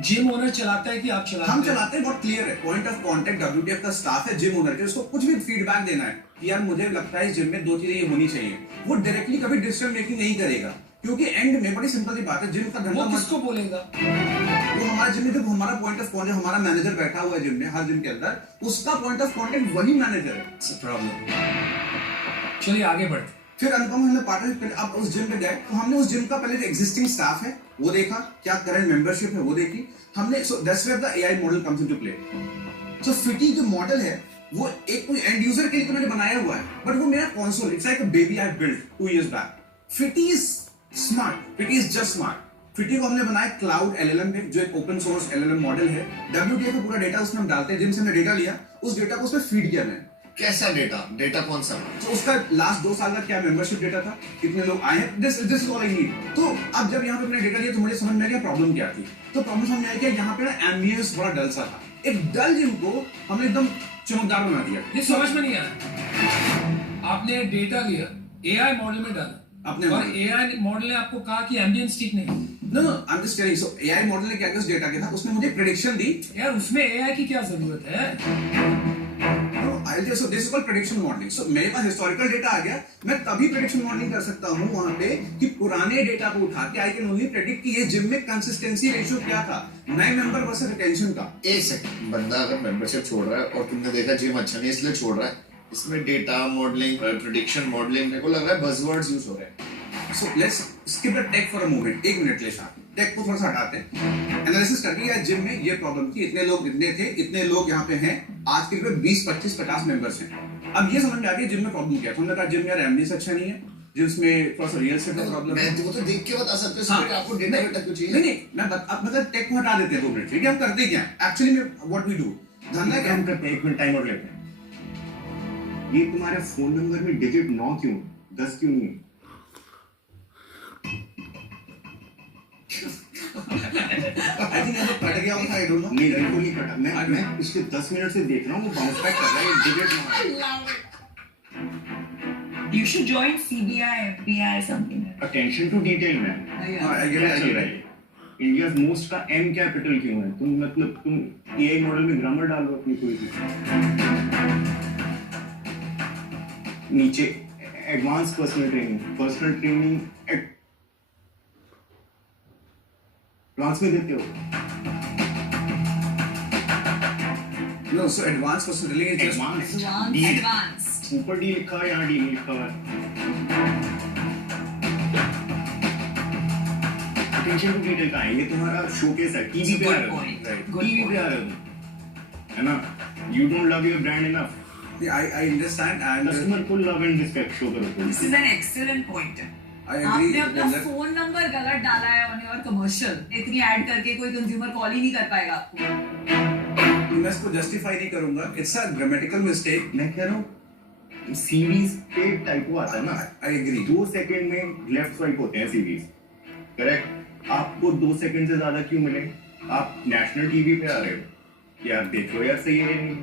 Gym owner चलाता है कि आप चलाते हम हैं? चलाते हैं, बहुत क्लियर है। पॉइंट ऑफ कांटेक्ट WTF का स्टाफ है, जिम ओनर के, उसको कुछ भी फीडबैक देना है कि यार मुझे लगता है इस जिम में 2 चीजें ये होनी चाहिए, वो डायरेक्टली कभी डिसीजन मेकिंग नहीं करेगा, क्योंकि एंड में बड़ी सिंपल सी बात है, जिम का धंधा वो किसको बोलेगा? वो हमारे जिम में जब हमारा पॉइंट ऑफ कांटेक्ट, हमारा मैनेजर बैठा हुआ है जिम में, हर जिम के अंदर, उसका पॉइंट ऑफ कांटेक्ट वही मैनेजर है। प्रॉब्लम। चलिए आगे बढ़ते। फिर अनुपम हमने पार्टनरशिप, अब उस जिम पे गए तो हमने उस जिम का पहले जो एग्जिस्टिंग स्टाफ है वो देखा, क्या करंट मेंबरशिप है वो देखी हमने। So that's where the AI model comes into play. So फिटी जो मॉडल है वो एक कोई एंड यूजर के लिए तो मैंने बनाया हुआ है, बट वो मेरा console, it's like a baby I built 2 years back. फिटी इज स्मार्ट, फिटी इज जस्ट स्मार्ट। फिटी को हमने बनाया क्लाउड एलएलएम पे, जो एक ओपन सोर्स एलएलएम मॉडल है। WTA का पूरा डेटा उसमें हम डालते हैं, जिम से हमने डेटा लिया, उस डेटा को उसमें फीड किया मैंने। कैसा डेटा कौन सा? तो उसका लास्ट 2 साल का क्या मेंबरशिप डेटा था, कितने लोग आए हैं, this is all I need. तो अब जब यहाँ पे मैंने डेटा लिया तो मुझे समझ में आया प्रॉब्लम क्या थी। तो प्रॉब्लम समझ में आया कि यहाँ पे ना एम्बियंस बड़ा डल सा था। एक डल जिम को हमने एकदम चमकदार बना दिया। ये समझ में नहीं आया। आपने डेटा लिया, एआई मॉडल में डाला अपने और एआई मॉडल ने आपको कहा कि एम्बियंस ठीक नहीं। No I am just telling. So AI model ने क्या किया, उस डेटा के था, उसने मुझे प्रेडिक्शन दी। यार उसमें एआई की क्या जरूरत है? So this is called prediction modeling. So मेरे पास हिस्टोरिकल डेटा आ गया, मैं तभी प्रेडिक्शन मॉडलिंग कर सकता हूँ वहां पे कि पुराने डेटा को उठा के आई कैन ओनली प्रेडिक्ट कि ये जिम में कंसिस्टेंसी रेशियो क्या था, नए मेंबर वर्सेस रिटेंशन का। एक सेकंड, बंदा अगर मेंबरशिप छोड़ रहा है और तुमने देखा जिम अच्छा नहीं इसलिए छोड़ रहा है, इसमें डेटा मॉडलिंग, प्रेडिक्शन मॉडलिंग, मेरे को लग रहा है बज़वर्ड्स यूज हो रहे हैं। So let's skip the tech for a moment. 1 minute ले शाह, टेक को थोड़ा सा हटाते हैं। एनालिसिस करके यार जिम में ये प्रॉब्लम थी, इतने लोग इतने थे, इतने लोग यहाँ पे हैं, आज के लिए 20, 25, 50 मेंबर्स हैं। अब ये समझ में आ गया जिम में प्रॉब्लम क्या है। हमने कहा जिम यार एम्बियंस अच्छा नहीं है, जिसमें थोड़ा सा रियल एस्टेट का प्रॉब्लम है। मैं तो देख के बता सकते हो, हाँ, आपको डेटा क्यों चाहिए? नहीं मैं अब मतलब टेक को हटा देते हैं 2 मिनट, ठीक है? हम करते क्या है एक्चुअली में, व्हाट वी डू, धंधा क्या हम करते हैं। 1 मिनट टाइम और लेते हैं। ये तुम्हारे फोन नंबर में डिजिट 9 क्यों, 10 क्यों नहीं? आई थिंक ये तो कट गया होगा, आई डोंट नो। नहीं बिल्कुल नहीं कटा। मैं पिछले 10 मिनट से देख रहा हूँ, वो बाउंस बैक कर रहा है, digit 9। You should join CBI, FBI something. Attention to detail में हाँ, I get it, I get it. India most का M कैपिटल क्यों है? तुम मतलब तुम एआई मॉडल में ग्रामर डालो अपनी कोई भी। नीचे एडवांस पर्सनल ट्रेनिंग एडवांस में देते हो। No, so advanced personal training is just Advanced. ऊपर डी लिखा है, यहाँ डी लिखा हुआ है। अटेंशन टू डिटेल का है, ये तुम्हारा शोकेस है, टीवी पे आ रहे हो, टीवी पे आ रहे हो, है ना? You don't love your brand enough. I understand and customer को लव एंड रिस्पेक्ट शो करो। This is an excellent point. I agree. आपने अपना with that. फोन नंबर गलत डाला है ऑन योर कमर्शियल। इतनी ऐड करके कोई कंज्यूमर कॉल ही नहीं कर पाएगा आपको। मैं इसको जस्टिफाई नहीं करूंगा, इट्स अ ग्रामेटिकल मिस्टेक। मैं कह रहा हूँ सीरीज पे टाइपो आता है ना, आई एग्री। 2 सेकंड में लेफ्ट स्वाइप होते हैं सीरीज, करेक्ट? आपको 2 सेकंड से ज्यादा क्यों मिले? आप नेशनल टीवी पे आ रहे हो, यार देख लो यार, सही है नहीं?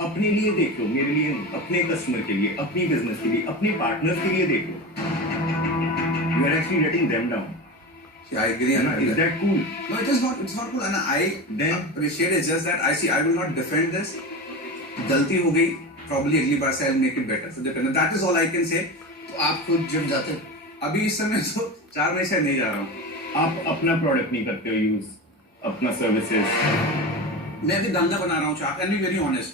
अपने लिए देख लो, मेरे लिए नहीं, अपने कस्टमर के लिए, अपनी बिजनेस के लिए, अपने पार्टनर के लिए देख लो। You are actually letting them down. Yeah, I agree. Is that cool? No, it is not. It's not cool. And I Then appreciate it. Just that I will not defend this. गलती हो गई. Probably अगली बार से I'll make it better. So that is all I can say. तो आप खुद gym जाते हो? अभी इस समय तो 4 महीने से नहीं जा रहा हूँ। आप अपना प्रोडक्ट नहीं करते हो यूज, अपना सर्विसेज। मैं अभी धंधा बना रहा हूँ, कैन बी वेरी ऑनेस्ट।